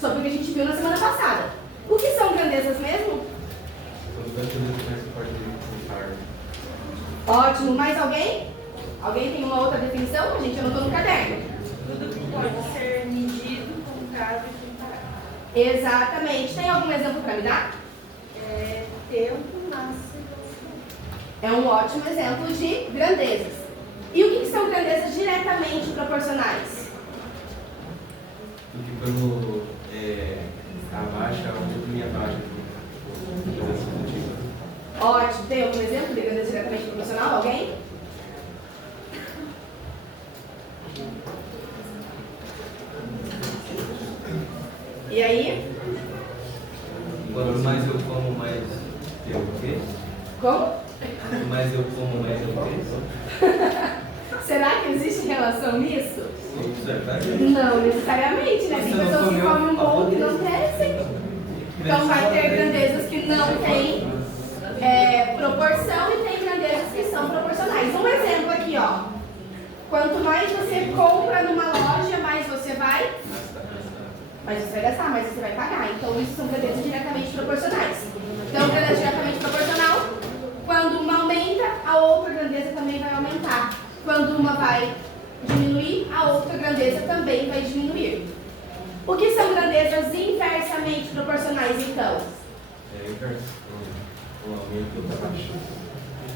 sobre o que a gente viu na semana passada. O que são grandezas mesmo? Ótimo. Mais alguém? Alguém tem uma outra definição? A gente anotou no caderno. Tudo que pode ser medido, contado e comparado. Exatamente. Tem algum exemplo para me dar? Tempo, massa e velocidade. É um ótimo exemplo de grandezas. E o que são grandezas diretamente proporcionais? Porque quando abaixa, aumenta a minha baixa. Ótimo. Tem algum exemplo de grandeza diretamente proporcional? Alguém? E aí? Quanto mais eu como, mais eu cresço. Como? Quanto mais eu como, mais eu cresço. Será que existe relação nisso? Certamente. Não necessariamente, né? Tem pessoas que comem um pouco e não crescem. Então vai ter grandezas que não têm proporção e tem grandezas que são proporcionais. Um exemplo aqui, ó. Quanto mais você compra numa loja, mais você vai gastar, mais você vai pagar. Então isso são grandezas diretamente proporcionais. Então, grandeza diretamente proporcional, quando uma aumenta, a outra grandeza também vai aumentar. Quando uma vai diminuir, a outra grandeza também vai diminuir. O que são grandezas inversamente proporcionais, então?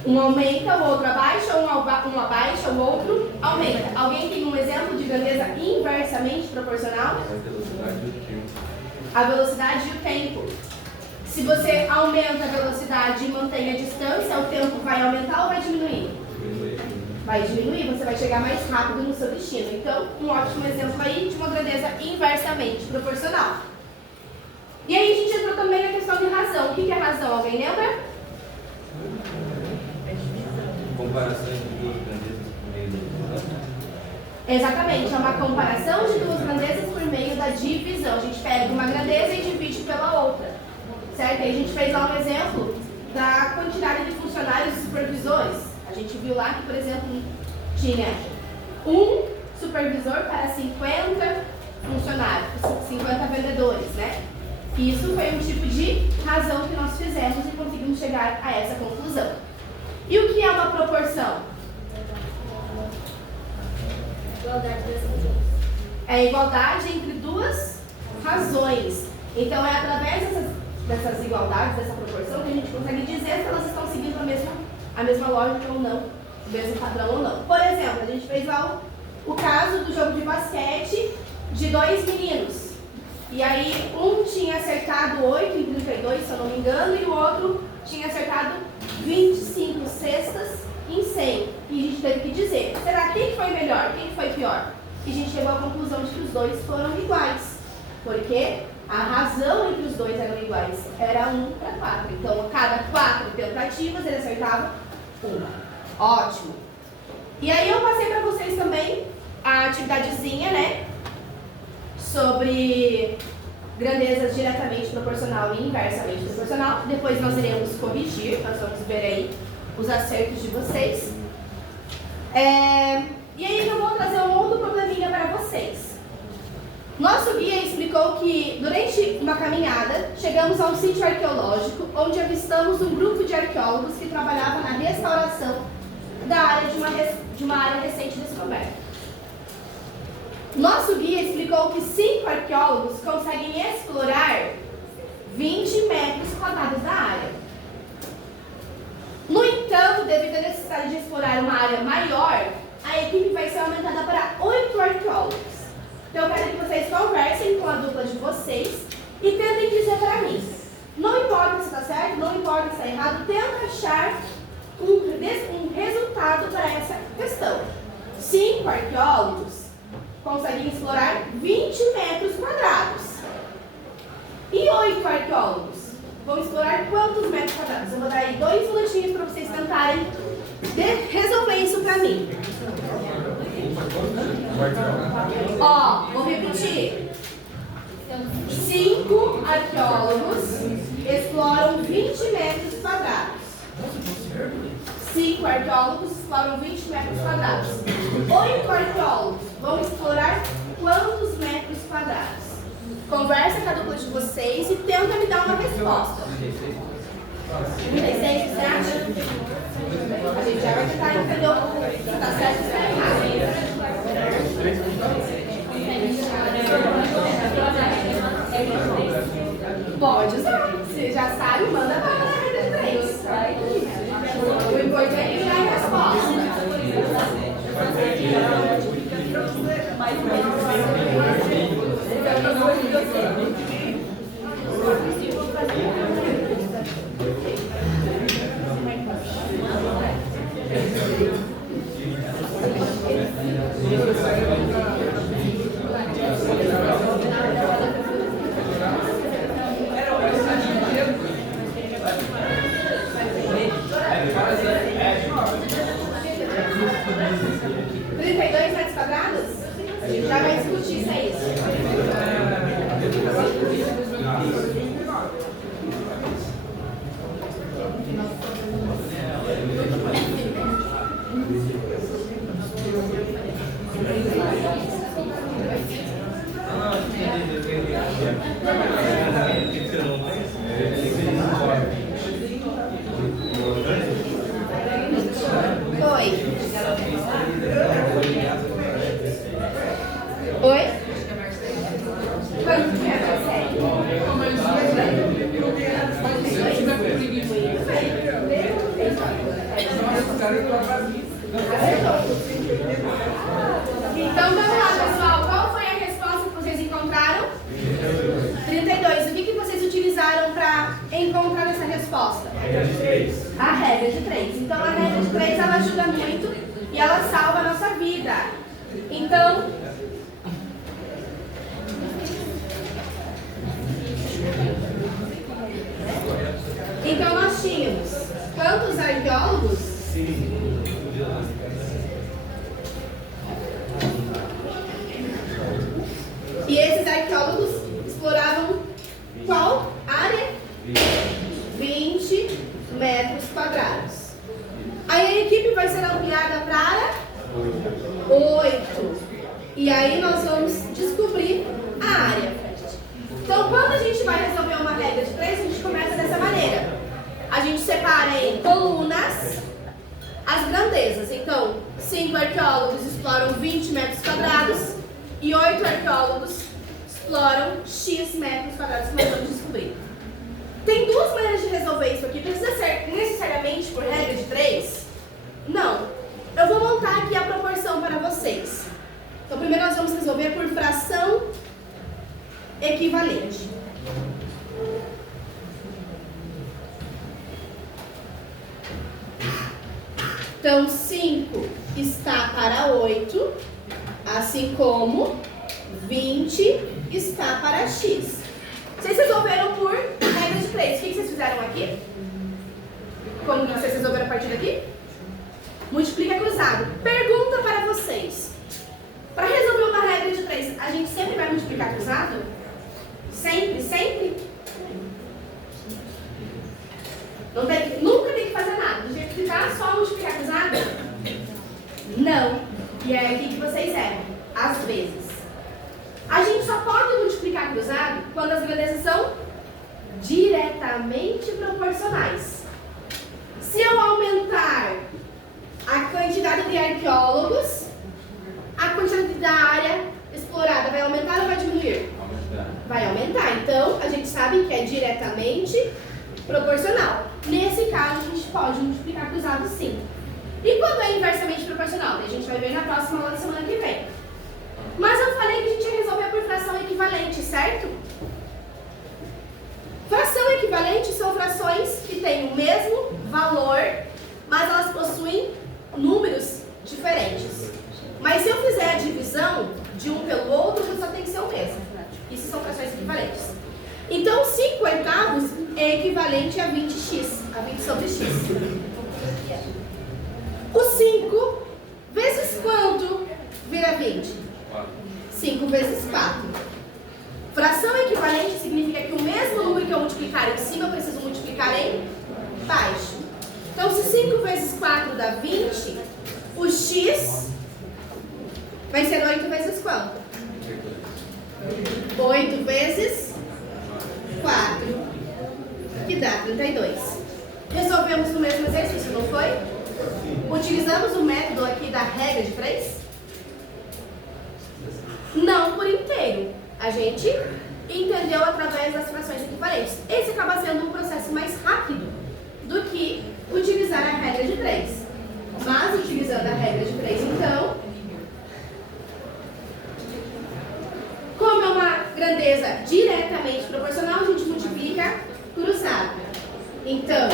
Um aumenta, o outro abaixa, um abaixa, o outro aumenta. Alguém tem um exemplo de grandeza inversamente proporcional? A velocidade e o tempo. Se você aumenta a velocidade e mantém a distância, o tempo vai aumentar ou vai diminuir? Vai diminuir, você vai chegar mais rápido no seu destino. Então, um ótimo exemplo aí de uma grandeza inversamente proporcional. E aí a gente entrou também na questão de razão. O que é razão? Alguém lembra? Comparação entre duas grandezas por meio da divisão. Exatamente, é uma comparação de duas grandezas por meio da divisão. A gente pega uma grandeza e divide pela outra. Certo? E a gente fez lá um exemplo da quantidade de funcionários e supervisores. A gente viu lá que, por exemplo, tinha um supervisor para 50 funcionários, 50 vendedores, né? Isso foi um tipo de razão que nós fizemos e conseguimos chegar a essa conclusão. E o que é uma proporção? Igualdade das razões. É a igualdade entre duas razões. Então, é através dessas igualdades, dessa proporção, que a gente consegue dizer se elas estão seguindo a mesma lógica ou não, o mesmo padrão ou não. Por exemplo, a gente fez lá o caso do jogo de basquete de dois meninos. E aí, um tinha acertado 8 em 32, se eu não me engano, e o outro tinha acertado 25 cestas em 100. E a gente teve que dizer, será quem foi melhor, quem foi pior? E a gente chegou à conclusão de que os dois foram iguais. Porque a razão entre os dois eram iguais. Era 1 para 4. Então, a cada 4 tentativas, ele acertava 1. Ótimo. E aí eu passei para vocês também a atividadezinha, né? Sobre grandezas diretamente proporcional e inversamente proporcional. Depois nós iremos corrigir, nós vamos ver aí os acertos de vocês. E aí eu vou trazer um outro probleminha para vocês. Nosso guia explicou que durante uma caminhada chegamos a um sítio arqueológico onde avistamos um grupo de arqueólogos que trabalhava na restauração da área de uma área recente descoberta. Nosso guia explicou que 5 arqueólogos conseguem explorar 20 metros quadrados da área. No entanto, devido à necessidade de explorar uma área maior, a equipe vai ser aumentada para 8 arqueólogos. Então, eu quero que vocês conversem com a dupla de vocês e tentem dizer para mim. Não importa se está certo, não importa se está errado, tenta achar um resultado para essa questão. 5 arqueólogos conseguem explorar 20 metros quadrados. E 8 arqueólogos vão explorar quantos metros quadrados? Eu vou dar aí 2 minutinhos para vocês tentarem resolver isso para mim. Ó, vou repetir. 5 arqueólogos exploram 20 metros quadrados. 5 arqueólogos exploram 20 metros quadrados. 8 arqueólogos vão explorar quantos metros quadrados? Conversa com a dupla de vocês e tenta me dar uma resposta. 36, você acha? A gente já vai tentar entender se está certo ou se está errado. Pode usar. Se já sabe, manda para a regra de 3. O importante é que dá a resposta. Já vai discutir isso aí. Oi? Quanto que é Então, vamos lá, pessoal. Qual foi a resposta que vocês encontraram? 32. O que vocês utilizaram para encontrar essa resposta? A regra de 3. Então, a regra de 3 ela ajuda muito e ela salva a nossa vida. Então nós tínhamos quantos arqueólogos? E esses arqueólogos exploravam qual área? 20 metros quadrados. Aí a equipe vai ser ampliada para 8. E aí nós vamos descobrir a área. Então, quando a gente vai resolver uma regra de 3, a gente começa dessa maneira. A gente separa em colunas as grandezas. Então, 5 arqueólogos exploram 20 metros quadrados e 8 arqueólogos exploram X metros quadrados, que nós vamos descobrir. Tem duas maneiras de resolver isso aqui. Precisa ser necessariamente por regra de 3? Não. Eu vou montar aqui a proporção para vocês. Então, primeiro nós vamos resolver por fração equivalente. Então, 5 está para 8, assim como 20 está para X. Vocês resolveram por regra de 3. O que vocês fizeram aqui? Como que vocês resolveram a partir daqui? Multiplica cruzado. Pergunta para vocês. Para resolver uma regra de 3, a gente sempre vai multiplicar cruzado? Sempre, sempre? Nunca tem que fazer nada. Do jeito que tá, só multiplicar cruzado? Não. E é aqui que vocês erram. Às vezes. A gente só pode multiplicar cruzado quando as grandezas são diretamente proporcionais. Se eu aumentar a quantidade de arqueólogos, a quantidade da área explorada vai aumentar ou vai diminuir? Vai aumentar. Então, a gente sabe que é diretamente proporcional. Nesse caso, a gente pode multiplicar cruzado sim. E quando é inversamente proporcional? A gente vai ver na próxima aula da semana que vem. Mas eu falei que a gente ia resolver por fração equivalente, certo? Fração equivalente são frações que têm o mesmo valor, mas elas possuem números diferentes. Mas se eu fizer a divisão de um pelo outro, só tem que ser o mesmo. Isso são frações equivalentes. Então, 5 oitavos é equivalente a 20x, a 20 sobre x. O 5 vezes quanto vira 20? 5 vezes 4. Fração equivalente significa que o mesmo número que eu multiplicar em cima, eu preciso multiplicar em baixo. Então, se 5 vezes 4 dá 20, o x vai ser 8 vezes quanto? 8 vezes 4, que dá 32. Resolvemos no mesmo exercício, não foi? Utilizamos o método aqui da regra de 3? Não por inteiro. A gente entendeu através das frações equivalentes. Esse acaba sendo um processo mais rápido do que utilizar a regra de 3. Mas utilizando a regra de 3, então, como é uma grandeza diretamente proporcional, a gente multiplica cruzado. Então,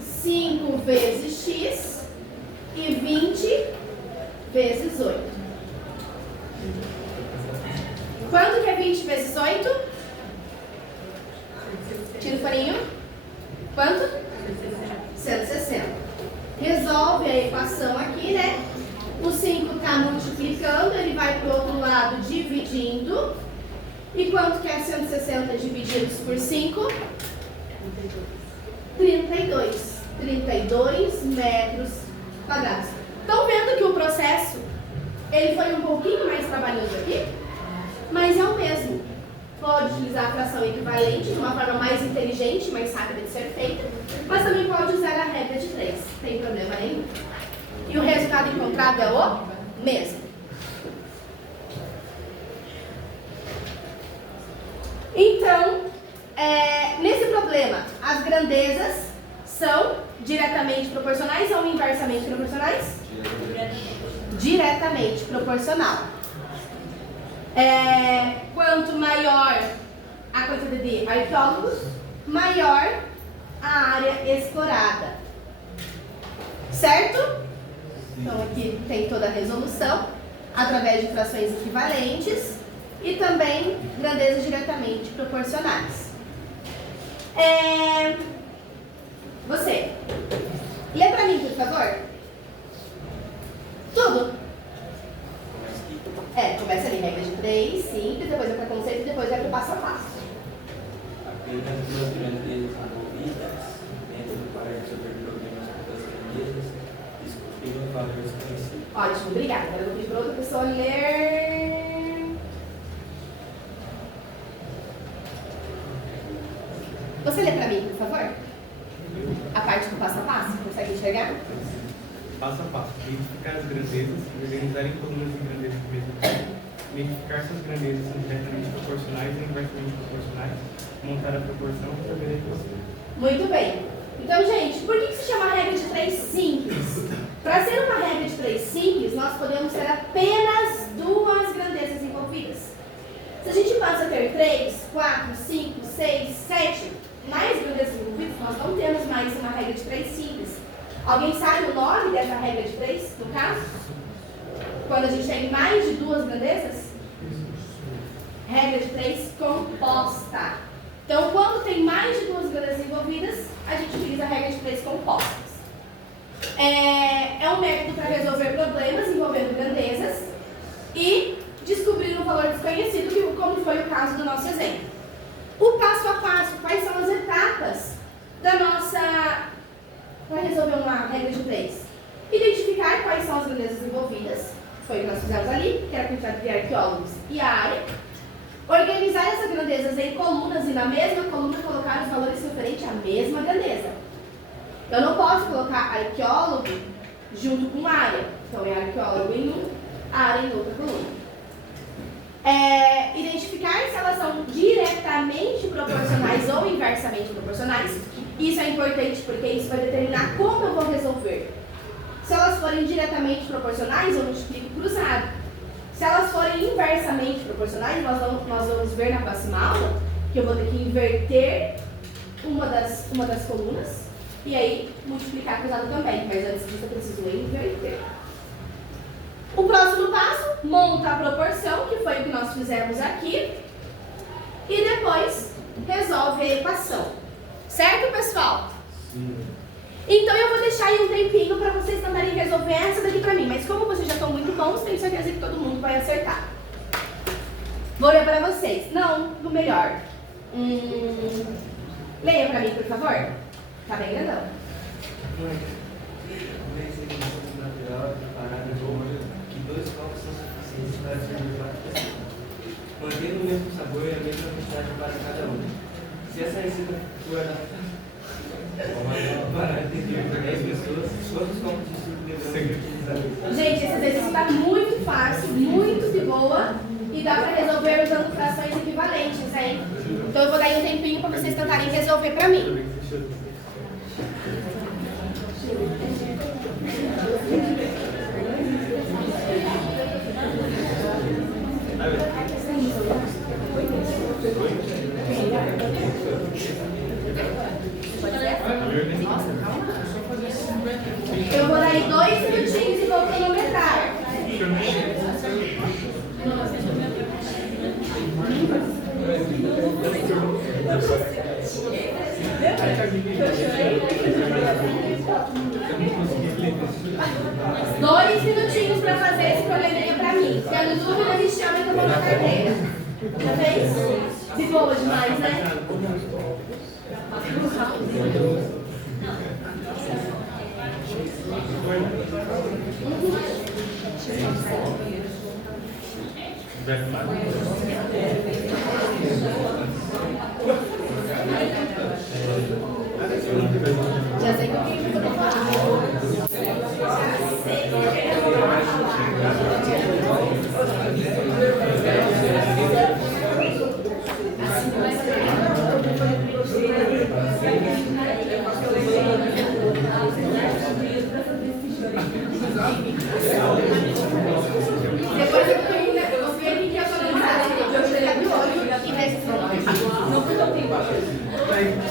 5 vezes x e 20 vezes 8. Quanto que é 20 vezes 8? Tira o farinho. Quanto? 160. Resolve a equação aqui, né? O 5 está multiplicando, ele vai para o outro lado dividindo. E quanto que é 160 divididos por 5? 32. 32 metros quadrados. Estão vendo que o processo ele foi um pouquinho mais trabalhoso aqui? Mas é o mesmo. Pode utilizar a fração equivalente de uma forma mais inteligente, mais rápida de ser feita, mas também pode usar a regra de 3, não tem problema nenhum. E o resultado encontrado é o mesmo. Então, nesse problema, as grandezas são diretamente proporcionais ou inversamente proporcionais? Diretamente proporcional. Quanto maior a quantidade de arqueólogos, maior a área explorada. Certo? Então aqui tem toda a resolução, através de frações equivalentes e também grandezas diretamente proporcionais. Você, lê para mim, por favor. Tudo. Começa ali, regra de 3, simples, depois vai para conceito e depois vai para o passo a passo. Apenas duas grandezas envolvidas dentro do parágrafo sobre problemas das grandezas, discutindo valores conhecidos. Ótimo, obrigada. Agora eu vou pedir para outra pessoa ler. Você lê para mim, por favor? A parte do passo a passo, consegue enxergar? Passo a passo. Identificar as grandezas, organizar em colunas de grandezas do mesmo tipo, identificar se as grandezas são diretamente proporcionais ou inversamente proporcionais, montar a proporção e saber a equação. Muito bem. Então, gente, por que se chama regra de 3 simples? Para ser uma regra de 3 simples, nós podemos ter apenas duas grandezas envolvidas. Se a gente passa a ter 3, 4, 5, 6, 7 mais grandezas envolvidas, nós não temos mais uma regra de 3 simples. Alguém sabe o nome dessa regra de 3, no caso? Quando a gente tem mais de duas grandezas? Regra de 3 composta. Então, quando tem mais de duas grandezas envolvidas, a gente utiliza a regra de 3 compostas. É um método para resolver problemas envolvendo grandezas e descobrir um valor desconhecido, como foi o caso do nosso exemplo. O passo a passo, quais são as etapas da nossa... para resolver uma regra de 3? Identificar quais são as grandezas envolvidas, foi o que nós fizemos ali, que era a quantidade de arqueólogos e a área. Organizar essas grandezas em colunas e na mesma coluna colocar os valores referentes à mesma grandeza. Eu não posso colocar arqueólogo junto com área. Então é arqueólogo em um, área em outra coluna. Identificar se elas são diretamente proporcionais ou inversamente proporcionais. Isso é importante porque isso vai determinar como eu vou resolver. Se elas forem diretamente proporcionais, eu multiplico cruzado. Se elas forem inversamente proporcionais, nós vamos ver na próxima aula que eu vou ter que inverter uma das colunas e aí multiplicar cruzado também, mas antes disso eu preciso inverter. O próximo passo, monta a proporção, que foi o que nós fizemos aqui, e depois resolve a equação. Certo, pessoal? Sim. Então eu vou deixar aí um tempinho para vocês tentarem resolver essa daqui para mim. Mas como vocês já estão muito bons, tenho certeza que todo mundo vai acertar. Vou ler para vocês. Não, no melhor. Leia para mim, por favor. Tá bem grandão. Que dois cálculos são suficientes para determinar a questão. mantendo o mesmo sabor e a mesma quantidade para cada um. Se essa receita for adaptada para atender 10 pessoas, quantos copos de suco devemos utilizar? Gente, esse exercício está muito fácil, muito de boa e dá para resolver usando frações equivalentes, hein? Então eu vou dar aí um tempinho para vocês tentarem resolver para mim. Eu vou dar aí 2 minutinhos e vou cronometrar. Dois minutinhos para fazer esse probleminha para mim. Tendo dúvida, me chama que eu vou na carteira. Já fez? De boa demais, né? Já sei que eu vou falar. Depois eu vi aqui que eu sou namorada, eu vou chegar de olho e ver se não foi tão tempo.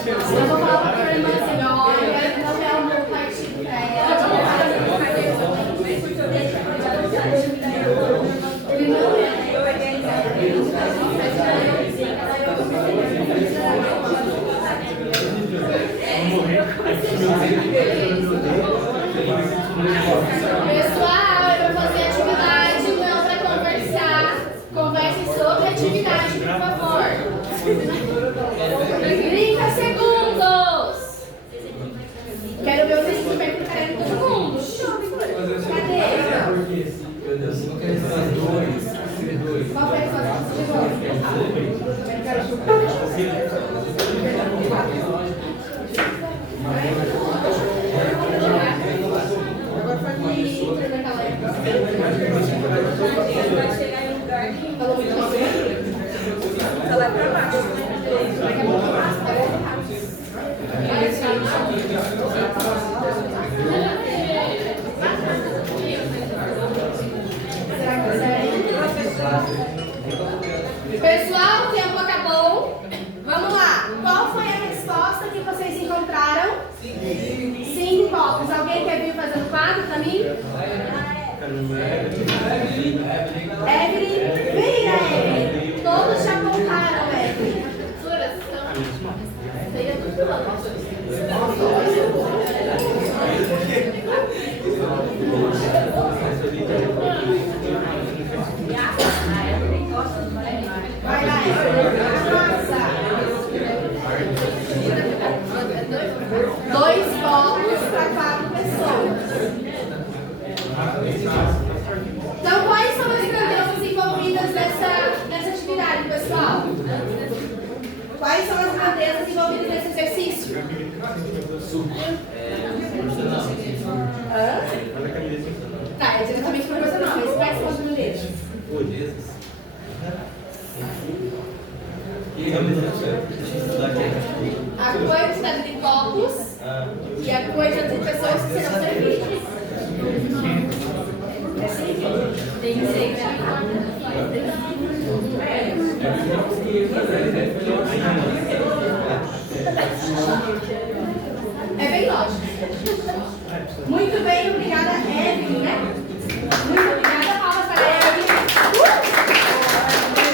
Eu vou falar pra minha irmã assim, olha, não é o meu partido pra ela. Ele não é. Pessoal, é para fazer atividade, não para conversar. Conversem sobre atividade, por favor. 30 segundos. Quero ver vocês se perguntarem todo mundo. Cadê? Qual foi a sua Pessoal, o tempo acabou. Vamos lá. Qual foi a resposta que vocês encontraram? 5 copos. Alguém quer vir fazendo 4 para mim? Evelyn, vira, Evelyn. Todos já contaram, Evelyn. Vai lá, Evelyn. Nossa. 2 copos para 4 pessoas. Então, quais são as grandezas envolvidas nessa atividade, pessoal? Quais são as grandezas envolvidas nesse exercício? Hã? Tá, é exatamente proporcional, mas quais são as grandezas? A quantidade de copos e a quantidade de pessoas que serão servidas. É assim? Tem que ser. É bem lógico. Muito bem, obrigada, Evelyn, né? Muito obrigada.